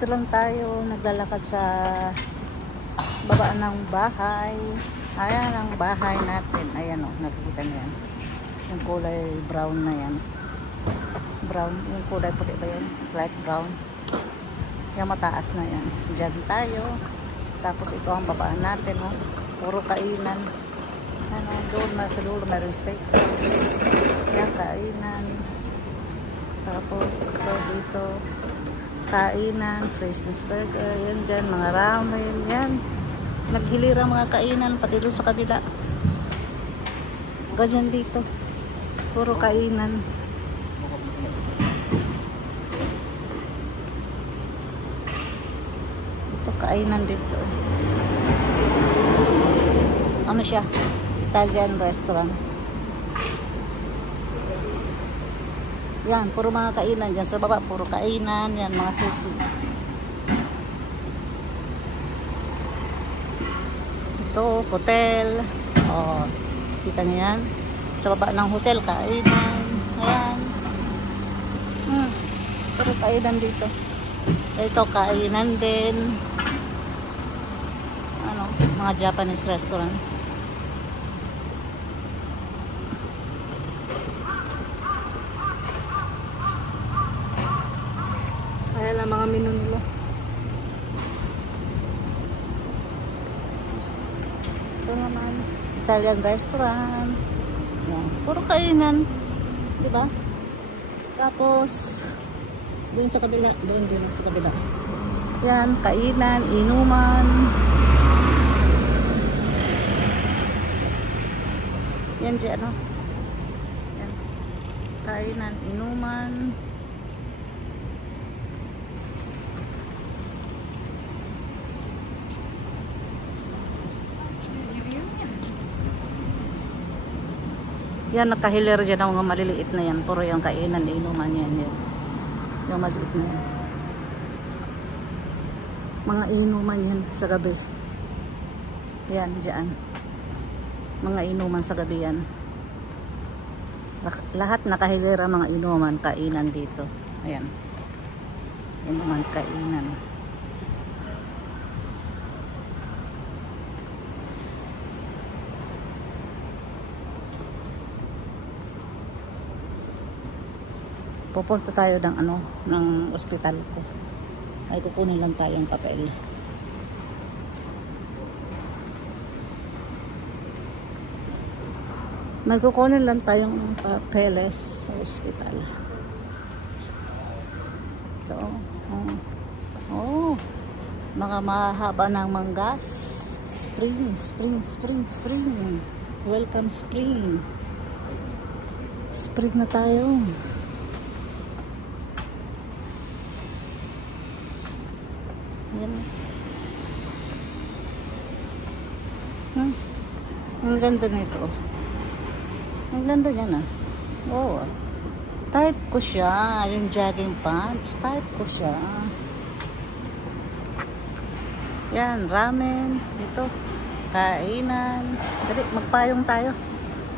Dito lang tayo naglalakad sa baba ng bahay. Ayan ang bahay natin. Ayan o, nakikita niyo yan. Yung kulay brown na yan. Brown, yung kulay puti ba yan? Light brown. Yung mataas na yan. Diyan tayo. Tapos ito ang babaan natin. Oh. Puro kainan. Ano, doon na sa dulo mayroong steak. Yan, kainan. Tapos ito dito. Kainan, freshness burger. Yan dyan, mga ramen. Yan. Naghilira mga kainan. Pati doon sa kabila. Ganyan dito. Puro kainan. Ito kainan dito. Ano siya? Italian restaurant. Yan, puro mga kainan dyan. Sa baba, puro kainan. Yan, mga sushi. Ito, hotel. O, kita niyo yan. Sa baba ng hotel, kainan. Ayan. Puro kainan dito. Ito, kainan din. Ano, mga Japanese restaurant. Ayan ang mga menu nila. Ito naman, Italian restaurant. Yan. Puro kainan. Diba? Tapos, doon sa kabila. Doon sa kabila. Yan, kainan, inuman. Yan dyan, ano? Yan. Kainan, inuman. Yan, nakahiler dyan ang mga maliliit na yan. Puro yung kainan, inuman yan. Yan. Yung maliit na yan. Mga inuman yan sa gabi. Yan, dyan. Mga inuman sa gabi yan. Lahat nakahilera mga inuman, kainan dito. Ayan. Inuman, kainan. Pupunta tayo ng ano, ng ospital ko. Ay kukunin lang tayong papel. May kukunin lang tayong papeles sa ospital. So, mga mahaba ng manggas. Spring. Welcome spring. Spring na tayo. Yan. Ang ganda nito. Ang ganda yan ah. Oo. Type ko siya. Yung jogging pants. Type ko siya. Yan. Ramen. Ito. Kainan. Dali. Magpayong tayo.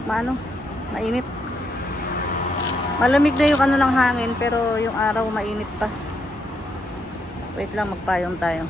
Mainit. Malamig na yung ano ng hangin. Pero yung araw mainit pa. Wait lang, magpayong tayo.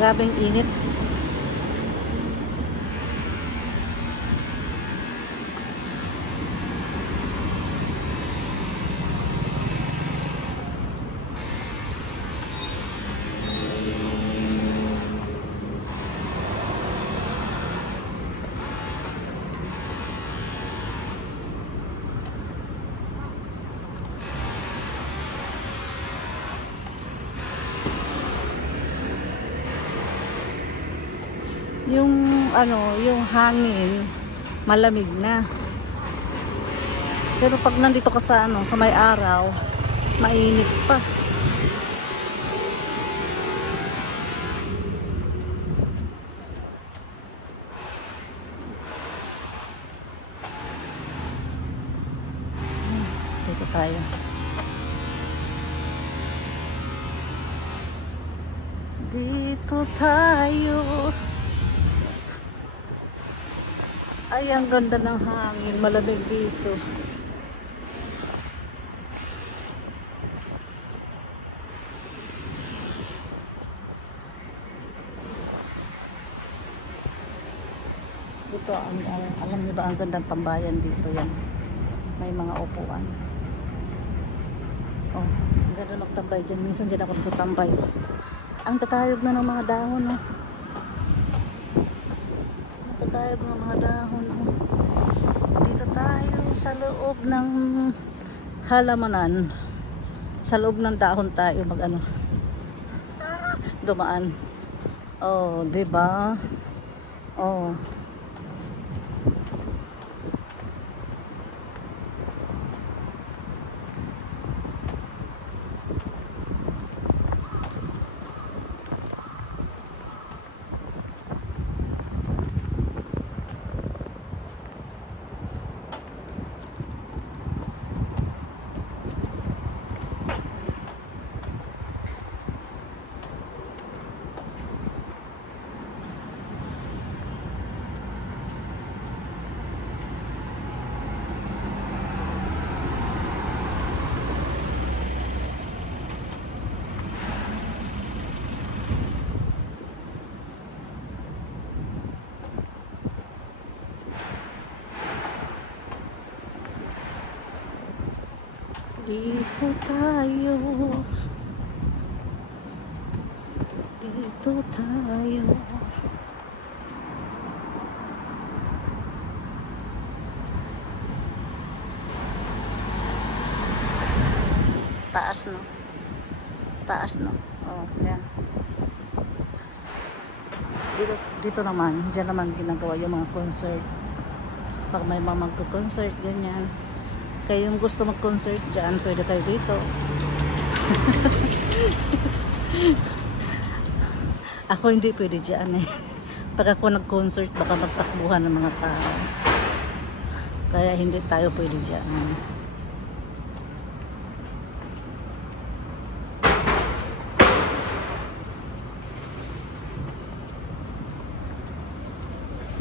Grabing init. Yung yung hangin malamig na. Pero pag nandito ka sa sa may araw, mainit pa. Dito tayo. Ay, ang ganda ng hangin. Malamig dito. Dito, alam niyo ba ang gandang tambayan dito yan. May mga upuan. Oh, ang ganda magtambay dyan. Minsan dyan ako tutambay. Ang tatayog na ng mga dahon, oh. Ang tatayog ng mga dahon, oh. Dito tayo sa loob ng halamanan. Sa loob ng dahon tayo dumaan. Oh, 'di ba? Oh. Dito tayo. Dito tayo. Taas, no? Taas, no? Oh, yan. Dito naman, dyan naman ginagawa yung mga concert. Pag may mga magko-concert, ganyan. Kaya yung gusto mag-concert dyan, pwede kayo dito. Ako hindi pwede dyan eh. Pag ako nag-concert, baka magtakbuhan ng mga tao. Kaya hindi tayo pwede dyan.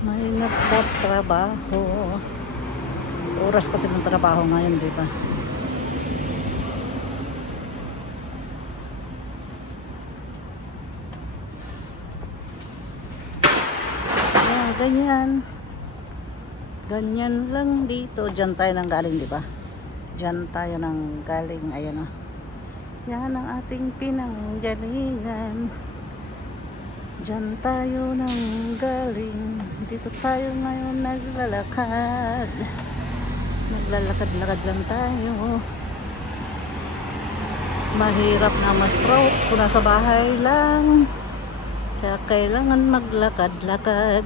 May nagtatrabaho. Oras kasi ng trabaho ngayon, di ba? Ayan, ganyan. Ganyan lang dito. Diyan tayo nang galing, di ba? Diyan tayo nang galing. Ayan o. Yan ang ating pinanggalingan. Diyan tayo nang galing. Dito tayo ngayon naglalakad. Naglalakad-lakad lang tayo. Mahirap na ma-stroke kung nasa bahay lang. Kaya kailangan maglakad-lakad.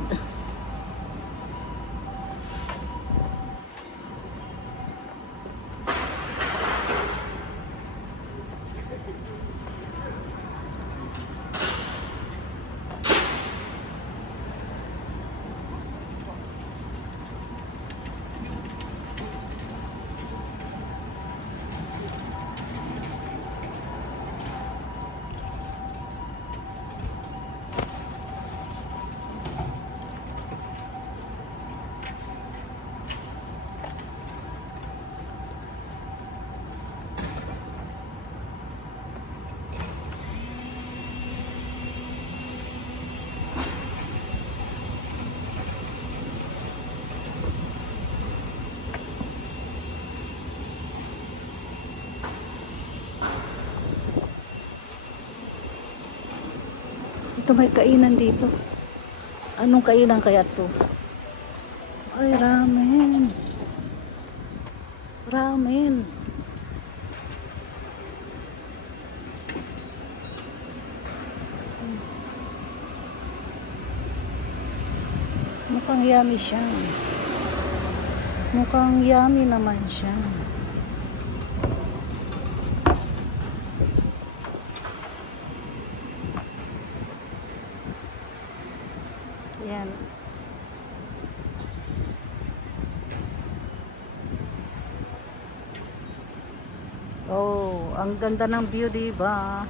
Ito may kainan dito. Anong kainan kaya to? Ay, ramen. Ramen. Mukhang yummy siya. Mukhang yummy naman siya. Yan. Oh, ang ganda ng view, diba?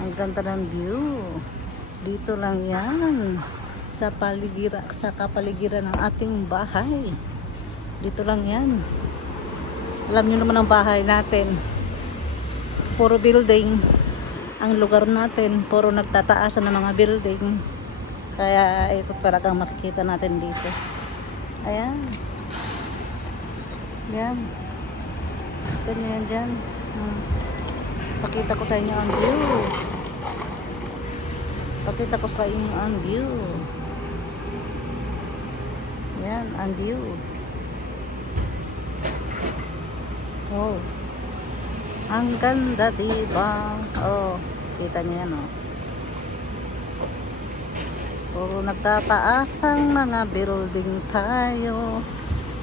Ang ganda ng view. Dito lang yan. Sa kapaligiran ng ating bahay. Dito lang yan. Alam nyo naman ang bahay natin. Puro building. Ang lugar natin, puro nagtataasan ng mga building. Kaya ito talagang makikita natin dito. Ayan. Yan. Ito nyo yan dyan. Pakita ko sa inyo ang view. Pakita ko sa inyo ang view. Yan, ang view. Oh. Ang ganda, diba? Oh, kita niyo yan, oh. Puro nagtataasang mga building tayo.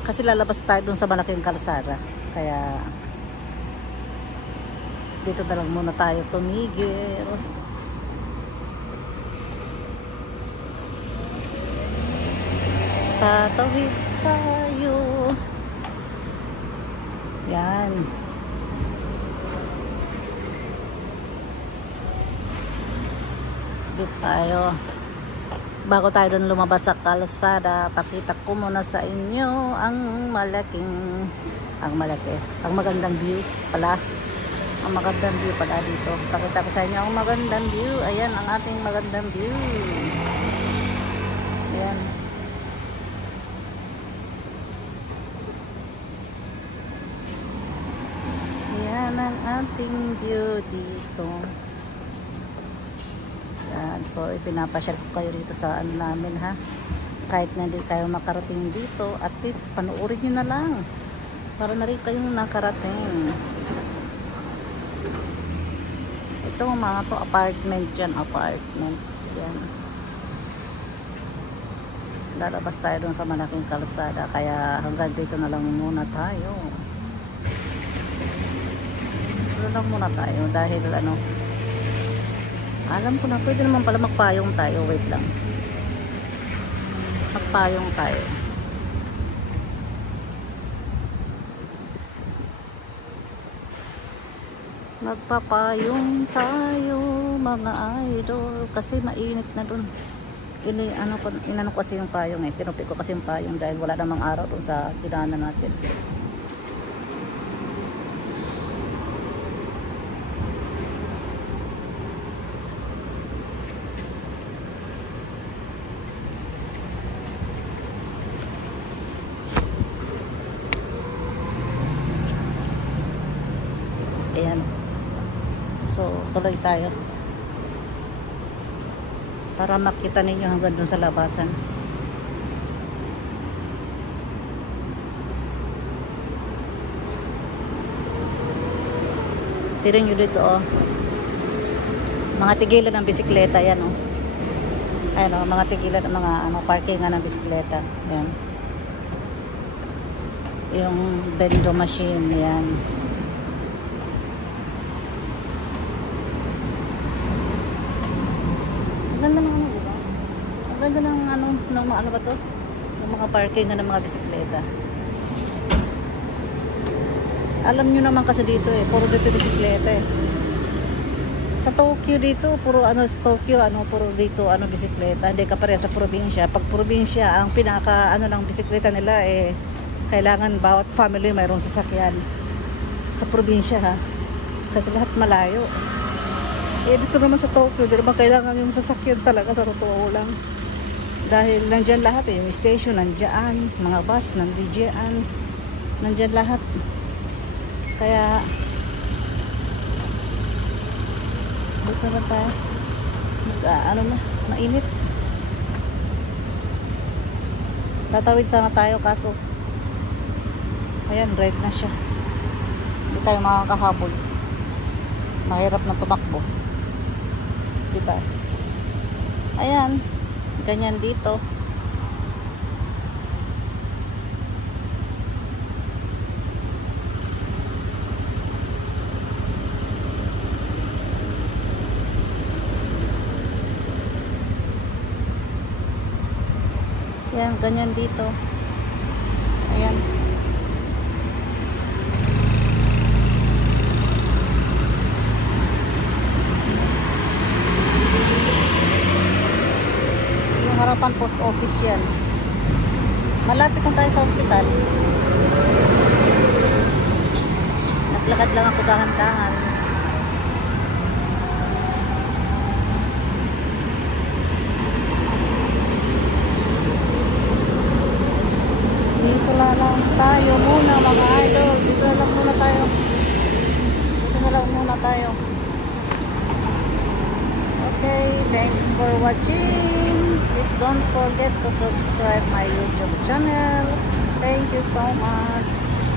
Kasi lalabas tayo dun sa malaking kalsada. Kaya dito na lang muna tayo tumigil. Tatawid tayo. Yan. Dito tayo. Bago tayo doon lumabas sa kalsada, pakita ko muna sa inyo ang magandang view pala. Ang magandang view pala dito. Pakita ko sa inyo ang magandang view. Ayan ang ating magandang view. Ayan. Ayan ang ating view dito. Yan. So ipinapasyal ko kayo dito sa ano namin, ha. Kahit na hindi kayo makarating dito, at least panoorin nyo na lang para na rin kayong nakarating. Ito mga to apartment yan, apartment yan. Lalabas tayo dun sa malaking kalsada, kaya hanggang dito na lang muna tayo. Dito lang muna tayo dahil ano, alam ko na pwede naman pala magpayong tayo. Wait lang, magpayong tayo. Magpapayong tayo mga idol, kasi mainit na dun. Inano kasi yung payong eh. Tinupi ko kasi yung payong dahil wala namang araw dun sa dinaanan natin. Ayan. So, tuloy tayo. Para makita ninyo hanggang dun sa labasan. Tirin nyo dito, oh. Mga tigilan ng bisikleta, yan, oh. Ayan, oh, mga tigilan ng mga parkingan ng bisikleta. Yan. Yung bendo machine, yan. Ang ganda ng ano, diba? Ang ganda ng ano ba to? Ng mga parking ng mga bisikleta. Alam nyo naman kasi dito eh, puro dito bisikleta eh. Sa Tokyo dito, puro puro dito bisikleta. Hindi ka pareha sa probinsya. Pag probinsya, ang pinaka ng bisikleta nila eh, kailangan bawat family mayroong sasakyan. Sa probinsya, ha. Kasi lahat malayo. Eh, dito naman sa Tokyo, di naman kailangan yung sasakyan talaga, sa totoo lang. Dahil nandyan lahat eh, yung station nandyan, mga bus nandyan lahat. Kaya, dito na tayo. Mainit. Tatawid sana tayo, kaso, ayan, red na siya. Hindi tayo makakahabol. Mahirap na tumakbo. Diba? Ayan. Ganyan dito. Ayan, ganyan dito. Ayan. harapan post office yan. Malapit na tayo sa ospital. Naglakad lang ako dahan-dahan. Dito lang tayo muna mga idol. Dito lang muna tayo. Dito na lang muna tayo. Okay, thanks for watching. Please don't forget to subscribe my YouTube channel. Thank you so much.